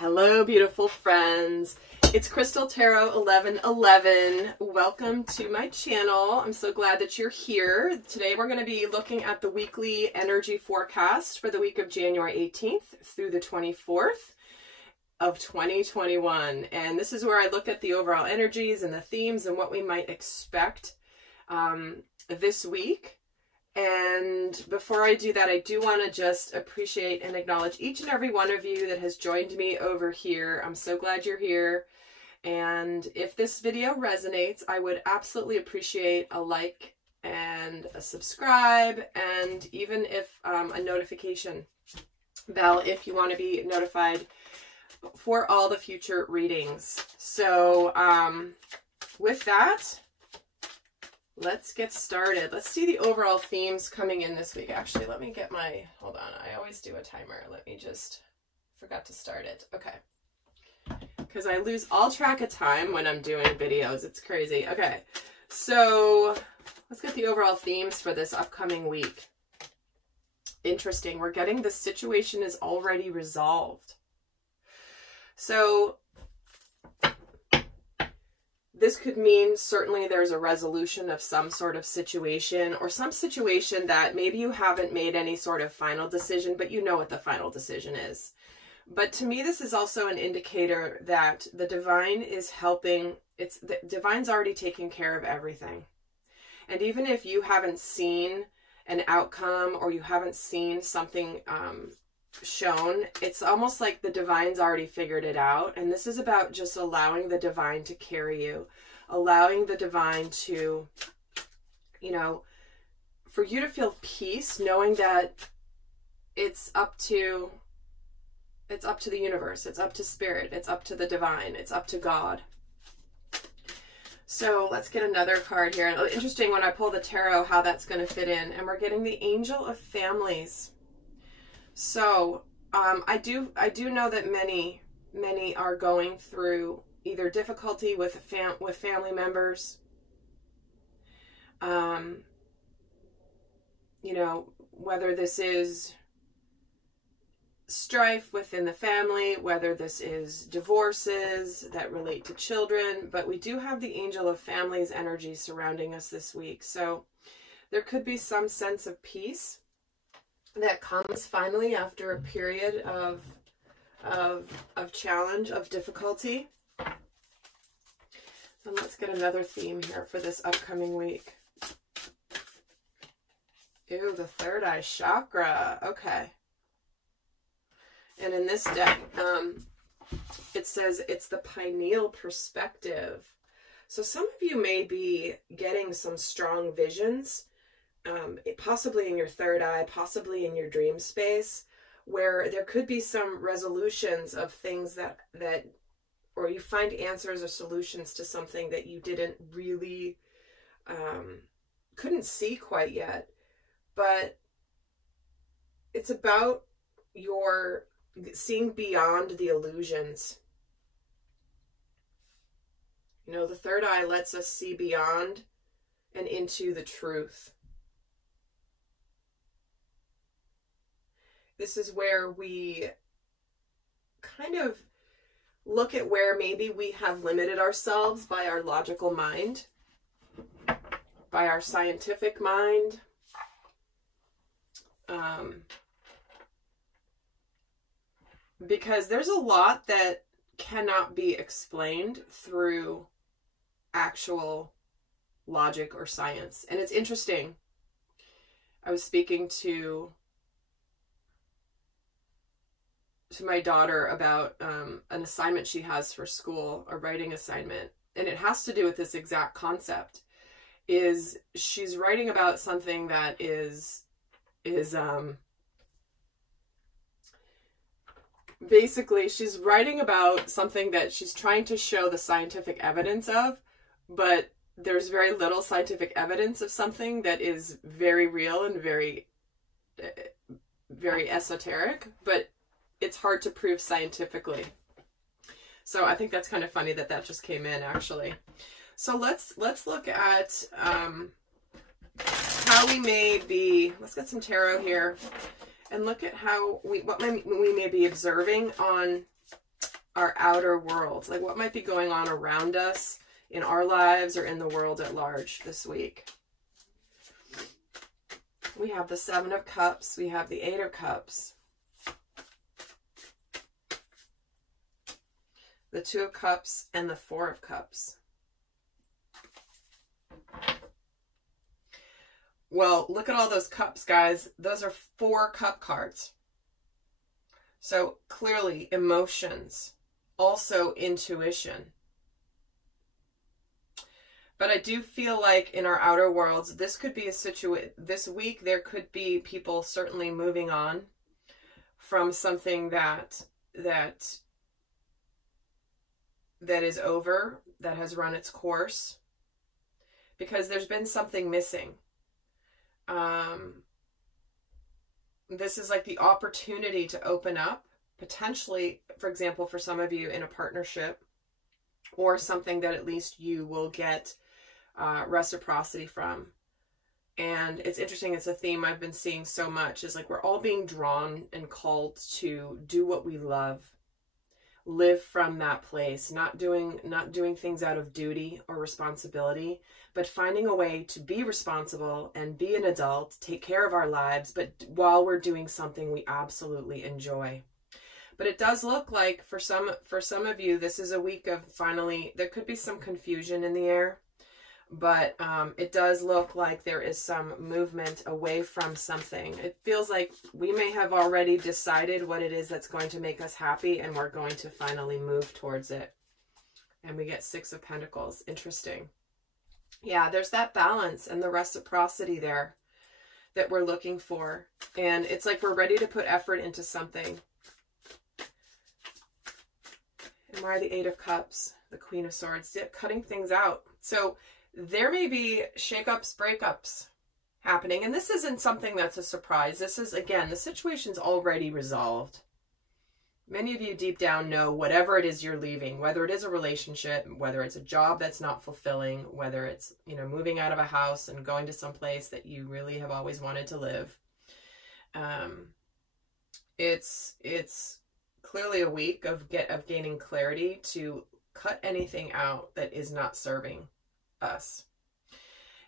Hello, beautiful friends. It's Crystal Tarot 1111. Welcome to my channel. I'm so glad that you're here. Today we're going to be looking at the weekly energy forecast for the week of January 18th through the 24th of 2021. And this is where I look at the overall energies and the themes and what we might expect this week. And before I do that, I do want to just appreciate and acknowledge each and every one of you that has joined me over here. I'm so glad you're here. And if this video resonates, I would absolutely appreciate a like and a subscribe, and even if a notification bell if you want to be notified for all the future readings. So with that, let's get started. Let's see the overall themes coming in this week. Actually, let me get my, hold on. I always do a timer. Let me just, forgot to start it. Okay. Because I lose all track of time when I'm doing videos. It's crazy. Okay. So let's get the overall themes for this upcoming week. Interesting. We're getting the situation is already resolved. So this could mean certainly there's a resolution of some sort of situation, or some situation that maybe you haven't made any sort of final decision, but you know what the final decision is. But to me, this is also an indicator that the divine is helping. The divine's already taking care of everything. And even if you haven't seen an outcome or you haven't seen something shown, it's almost like the divine's already figured it out. And this is about just allowing the divine to carry you, allowing the divine to, you know, for you to feel peace, knowing that it's up to the universe, it's up to spirit, it's up to the divine, it's up to God. So let's get another card here. Interesting when I pull the tarot how that's going to fit in. And we're getting the Angel of Families. So I do know that many are going through either difficulty with family members, you know, whether this is strife within the family, whether this is divorces that relate to children, but we do have the Angel of Families energy surrounding us this week. So there could be some sense of peace that comes finally after a period of challenge, of difficulty. So let's get another theme here for this upcoming week. Ew, the Third Eye Chakra. Okay. And in this deck, it says it's the pineal perspective. So some of you may be getting some strong visions, possibly in your third eye, possibly in your dream space, where there could be some resolutions of things that or you find answers or solutions to something that you didn't really, couldn't see quite yet. But it's about your seeing beyond the illusions. You know, the third eye lets us see beyond and into the truth. This is where we kind of look at where maybe we have limited ourselves by our logical mind, by our scientific mind, because there's a lot that cannot be explained through actual logic or science. And it's interesting. I was speaking to my daughter about an assignment she has for school, a writing assignment. And it has to do with this exact concept. Is she's writing about something that is basically, she's writing about something that she's trying to show the scientific evidence of, but there's very little scientific evidence of something that is very real and very, very esoteric, but it's hard to prove scientifically. So I think that's kind of funny that that just came in, actually. So let's look at how we may be, let's get some tarot here, and look at how what we may be observing on our outer world, like what might be going on around us in our lives or in the world at large this week. We have the Seven of Cups. We have the Eight of Cups. The Two of Cups and the Four of Cups. Well, look at all those cups, guys. Those are 4 cup cards. So clearly emotions, also intuition. But I do feel like in our outer worlds, this could be a situation, this week there could be people certainly moving on from something that is over, that has run its course, because there's been something missing. This is like the opportunity to open up, potentially, for example, for some of you in a partnership, or something that at least you will get reciprocity from. And it's interesting, it's a theme I've been seeing so much, is like we're all being drawn and called to do what we love, live from that place, not doing things out of duty or responsibility, but finding a way to be responsible and be an adult, take care of our lives, but while we're doing something we absolutely enjoy. But it does look like for some of you, this is a week of finally, there could be some confusion in the air, but it does look like there is some movement away from something. It feels like we may have already decided what it is that's going to make us happy, and we're going to finally move towards it. And we get Six of Pentacles. Interesting. Yeah, there's that balance and the reciprocity there that we're looking for. And it's like we're ready to put effort into something. And why the Eight of Cups, the Queen of Swords, cutting things out. So there may be shakeups, breakups happening. And this isn't something that's a surprise. This is, again, the situation's already resolved. Many of you deep down know whatever it is you're leaving, whether it is a relationship, whether it's a job that's not fulfilling, whether it's, you know, moving out of a house and going to some place that you really have always wanted to live. It's clearly a week of gaining clarity to cut anything out that is not serving us.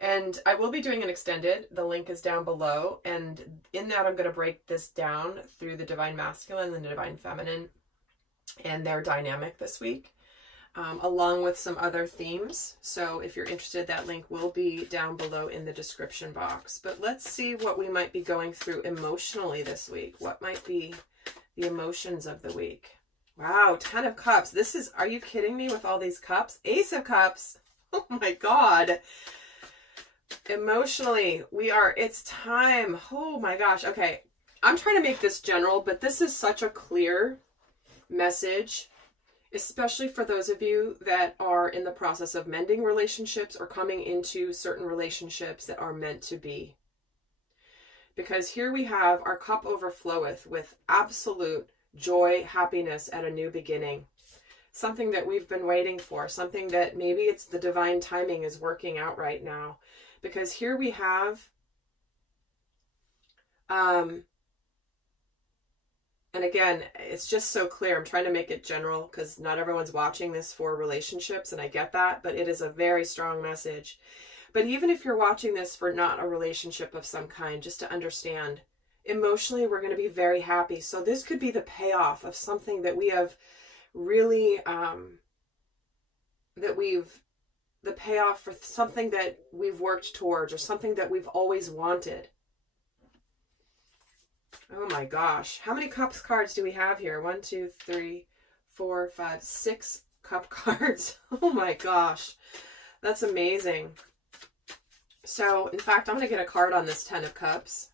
And I will be doing an extended. The link is down below. And in that, I'm going to break this down through the Divine Masculine and the Divine Feminine and their dynamic this week, along with some other themes. So if you're interested, that link will be down below in the description box. But let's see what we might be going through emotionally this week. What might be the emotions of the week? Wow, 10 of Cups. This is, are you kidding me with all these cups? Ace of Cups. Oh my God. Emotionally, it's time. Oh my gosh. Okay. I'm trying to make this general, but this is such a clear message, especially for those of you that are in the process of mending relationships or coming into certain relationships that are meant to be. Because here we have our cup overfloweth with absolute joy, happiness at a new beginning. Something that we've been waiting for, something that maybe it's the divine timing is working out right now. Because here we have, and again, it's just so clear. I'm trying to make it general because not everyone's watching this for relationships, and I get that, but it is a very strong message. But even if you're watching this for not a relationship of some kind, just to understand, emotionally, we're going to be very happy. So this could be the payoff of something that we have really, the payoff for something that we've worked towards or something that we've always wanted. Oh my gosh. How many cups cards do we have here? 1, 2, 3, 4, 5, 6 cup cards. Oh my gosh. That's amazing. So, in fact, I'm going to get a card on this 10 of Cups.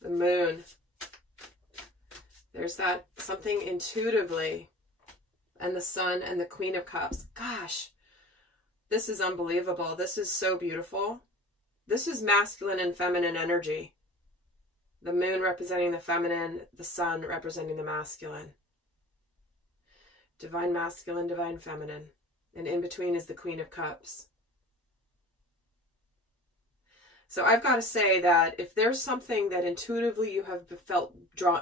The Moon. There's that something intuitively. And the Sun and the Queen of Cups. Gosh. This is unbelievable. This is so beautiful. This is masculine and feminine energy. The Moon representing the feminine, the Sun representing the masculine. Divine masculine, divine feminine. And in between is the Queen of Cups. So I've got to say that if there's something that intuitively you have felt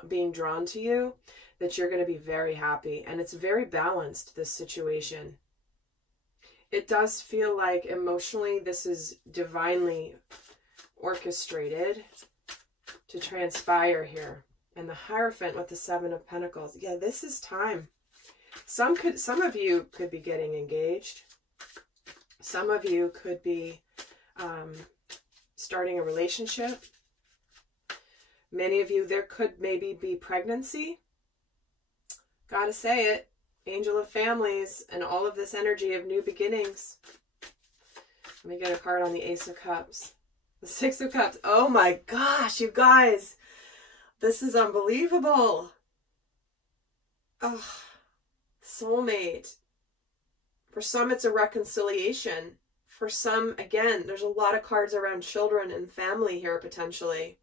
being drawn to you, that you're going to be very happy. And it's very balanced, this situation. It does feel like emotionally this is divinely orchestrated to transpire here. And the Hierophant with the Seven of Pentacles. Yeah, this is time. Some of you could be getting engaged. Some of you could be starting a relationship. Many of you, there could maybe be pregnancy. Gotta say it. Angel of Families and all of this energy of new beginnings. Let me get a card on the Ace of Cups. The Six of Cups. Oh my gosh, you guys. This is unbelievable. Oh, soulmate. For some, it's a reconciliation. For some, again, there's a lot of cards around children and family here potentially.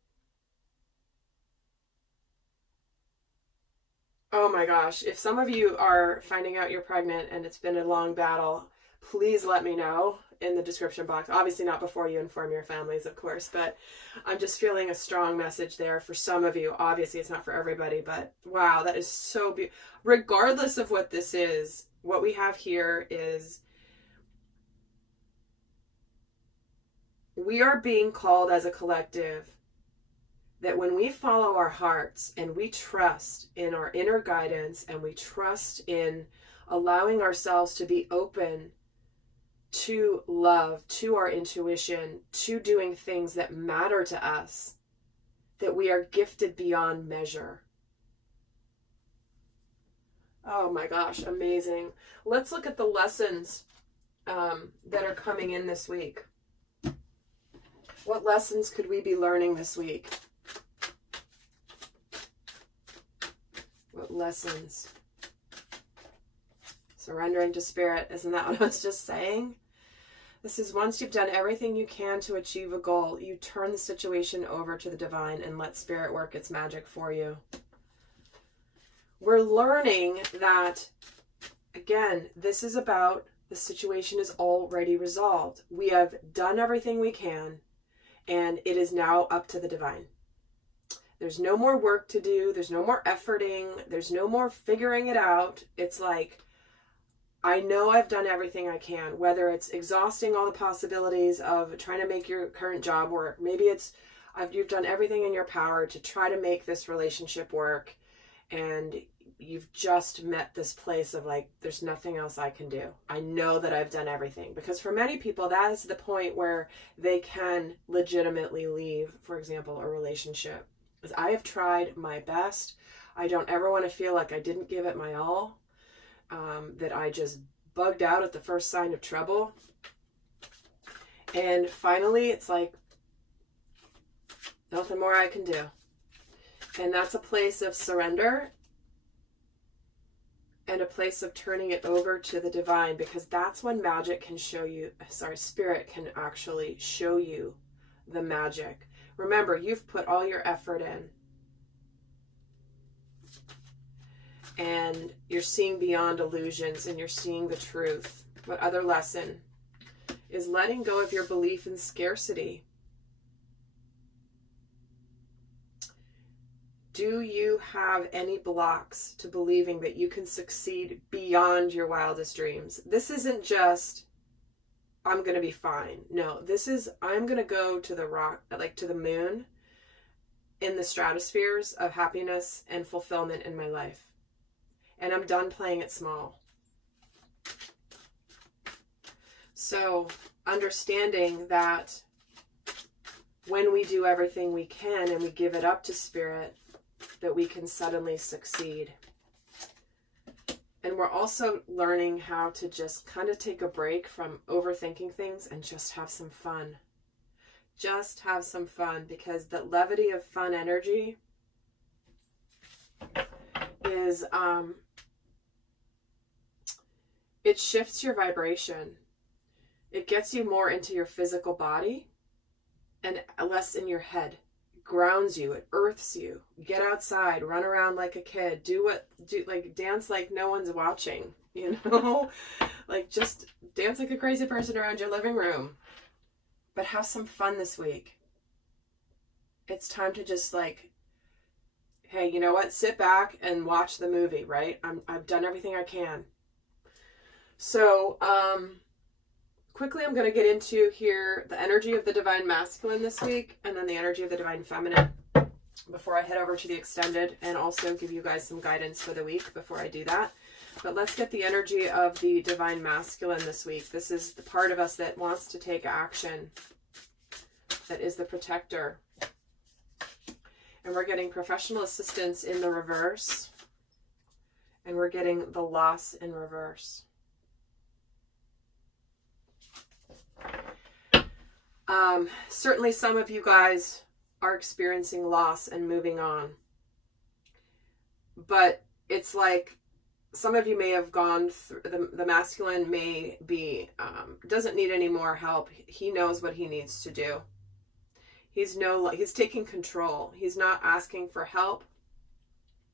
Oh my gosh, if some of you are finding out you're pregnant and it's been a long battle, please let me know in the description box. Obviously not before you inform your families, of course, but I'm just feeling a strong message there for some of you. Obviously it's not for everybody, but wow, that is so beautiful. Regardless of what this is, what we have here is we are being called as a collective that when we follow our hearts and we trust in our inner guidance and we trust in allowing ourselves to be open to love, to our intuition, to doing things that matter to us, that we are gifted beyond measure. Oh my gosh, amazing. Let's look at the lessons that are coming in this week. What lessons could we be learning this week? What lessons? Surrendering to Spirit. Isn't that what I was just saying? This is once you've done everything you can to achieve a goal, you turn the situation over to the divine and let Spirit work its magic for you. We're learning that, again, this is about the situation is already resolved. We have done everything we can, and it is now up to the divine. There's no more work to do. There's no more efforting. There's no more figuring it out. It's like, I know I've done everything I can, whether it's exhausting all the possibilities of trying to make your current job work. Maybe it's you've done everything in your power to try to make this relationship work, and you've just met this place of like, there's nothing else I can do. I know that I've done everything. Because for many people, that is the point where they can legitimately leave, for example, a relationship. Because I have tried my best. I don't ever want to feel like I didn't give it my all. That I just bugged out at the first sign of trouble. And finally, it's like, nothing more I can do. And that's a place of surrender and a place of turning it over to the divine, because that's when magic can show you, Spirit can actually show you the magic. Remember, you've put all your effort in. And you're seeing beyond illusions and you're seeing the truth. What other lesson is letting go of your belief in scarcity? Do you have any blocks to believing that you can succeed beyond your wildest dreams? This isn't just, I'm going to be fine. No, this is, I'm going to go to the rock, like to the moon, in the stratospheres of happiness and fulfillment in my life. And I'm done playing it small. So understanding that when we do everything we can and we give it up to Spirit, that we can suddenly succeed. And we're also learning how to just kind of take a break from overthinking things and just have some fun. Just have some fun, because the levity of fun energy is, it shifts your vibration. It gets you more into your physical body and less in your head. It grounds you. It earths you. Get outside, run around like a kid, like dance like no one's watching, you know, like just dance like a crazy person around your living room, but have some fun this week. It's time to just like hey, you know what? Sit back and watch the movie, right? I've done everything I can. So, quickly, I'm going to get into here the energy of the Divine Masculine this week, and then the energy of the Divine Feminine before I head over to the extended, and also give you guys some guidance for the week before I do that. But let's get the energy of the Divine Masculine this week. This is the part of us that wants to take action, that is the protector. And we're getting professional assistance in the reverse, and we're getting the loss in reverse. Certainly some of you guys are experiencing loss and moving on. But it's like some of you may have gone through, the masculine may be, doesn't need any more help. He knows what he needs to do. He's taking control. He's not asking for help.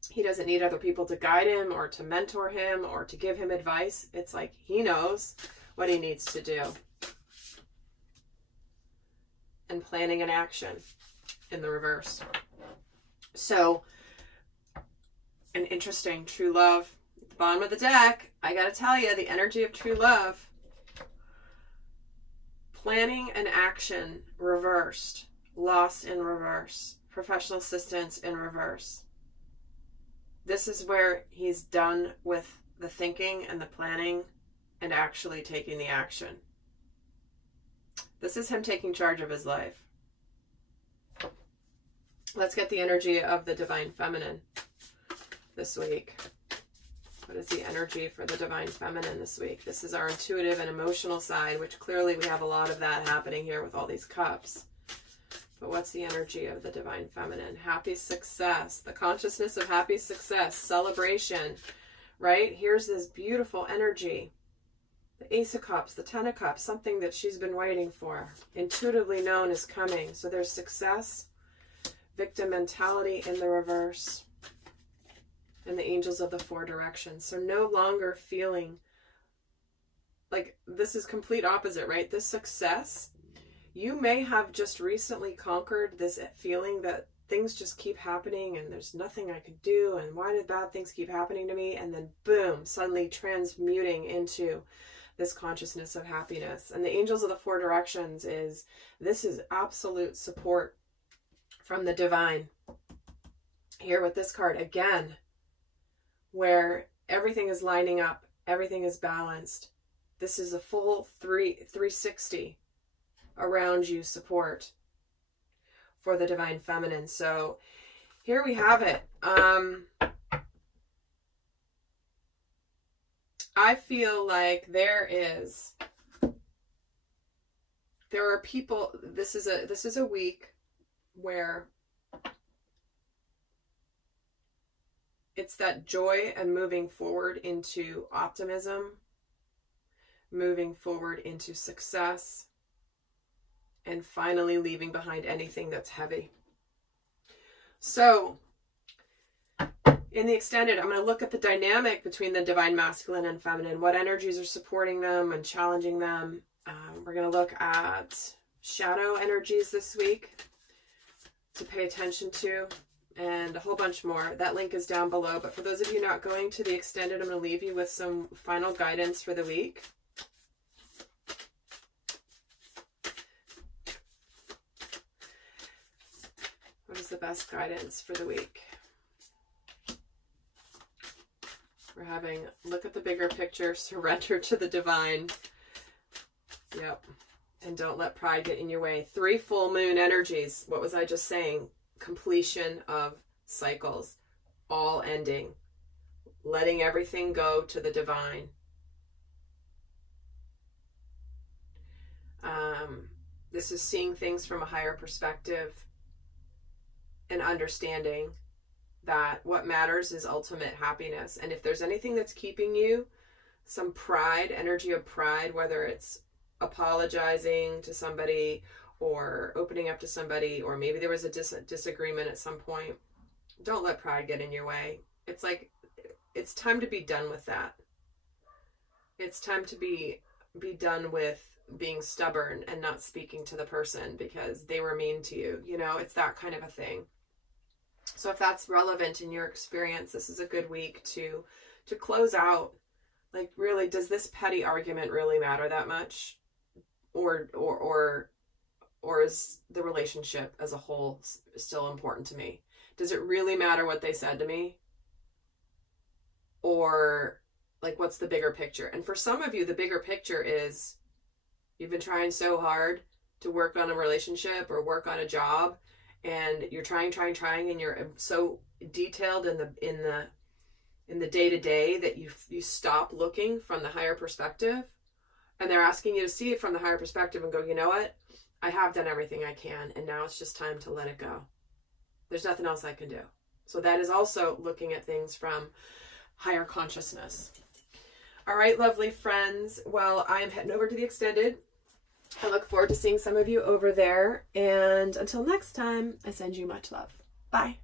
He doesn't need other people to guide him or to mentor him or to give him advice. It's like he knows what he needs to do. And planning an action in the reverse. So, an interesting true love. At the bottom of the deck, I gotta tell you, the energy of true love. Planning an action reversed. Lost in reverse. Professional assistance in reverse. This is where he's done with the thinking and the planning and actually taking the action. This is him taking charge of his life. Let's get the energy of the Divine Feminine this week. What is the energy for the Divine Feminine this week? This is our intuitive and emotional side, which clearly we have a lot of that happening here with all these cups. But what's the energy of the Divine Feminine? Happy success, the consciousness of happy success, celebration, right? Here's this beautiful energy. The Ace of Cups, the Ten of Cups, something that she's been waiting for, intuitively known is coming. So there's success, victim mentality in the reverse, and the angels of the four directions. So no longer feeling like this is complete opposite, right? This success, you may have just recently conquered this feeling that things just keep happening and there's nothing I could do, and why did bad things keep happening to me? And then boom, suddenly transmuting into this consciousness of happiness. And the angels of the four directions this is absolute support from the divine. Here with this card again, where everything is lining up, everything is balanced. This is a full 360 around you support for the Divine Feminine. So here we have it. I feel like there are people, this is a week where it's that joy and moving forward into optimism, moving forward into success, and finally leaving behind anything that's heavy. So in the extended, I'm going to look at the dynamic between the Divine Masculine and Feminine, what energies are supporting them and challenging them. We're going to look at shadow energies this week to pay attention to, and a whole bunch more. That link is down below. But for those of you not going to the extended, I'm going to leave you with some final guidance for the week. What is the best guidance for the week? We're having, look at the bigger picture, surrender to the divine. Yep. And don't let pride get in your way. 3 full moon energies. What was I just saying? Completion of cycles. All ending. Letting everything go to the divine. This is seeing things from a higher perspective and understanding that what matters is ultimate happiness. And if there's anything that's keeping you, some pride, energy of pride, whether it's apologizing to somebody or opening up to somebody, or maybe there was a disagreement at some point, don't let pride get in your way. It's like, it's time to be done with that. It's time to be done with being stubborn and not speaking to the person because they were mean to you. You know, it's that kind of a thing. So if that's relevant in your experience, this is a good week to close out. Like, really, does this petty argument really matter that much? Or is the relationship as a whole still important to me? Does it really matter what they said to me? Or, like, what's the bigger picture? And for some of you, the bigger picture is you've been trying so hard to work on a relationship or work on a job, and you're trying, and you're so detailed in the day-to-day that you stop looking from the higher perspective. And they're asking you to see it from the higher perspective and go, you know what? I have done everything I can, and now it's just time to let it go. There's nothing else I can do. So that is also looking at things from higher consciousness. All right, lovely friends. Well, I am heading over to the extended. I look forward to seeing some of you over there. And until next time, I send you much love. Bye.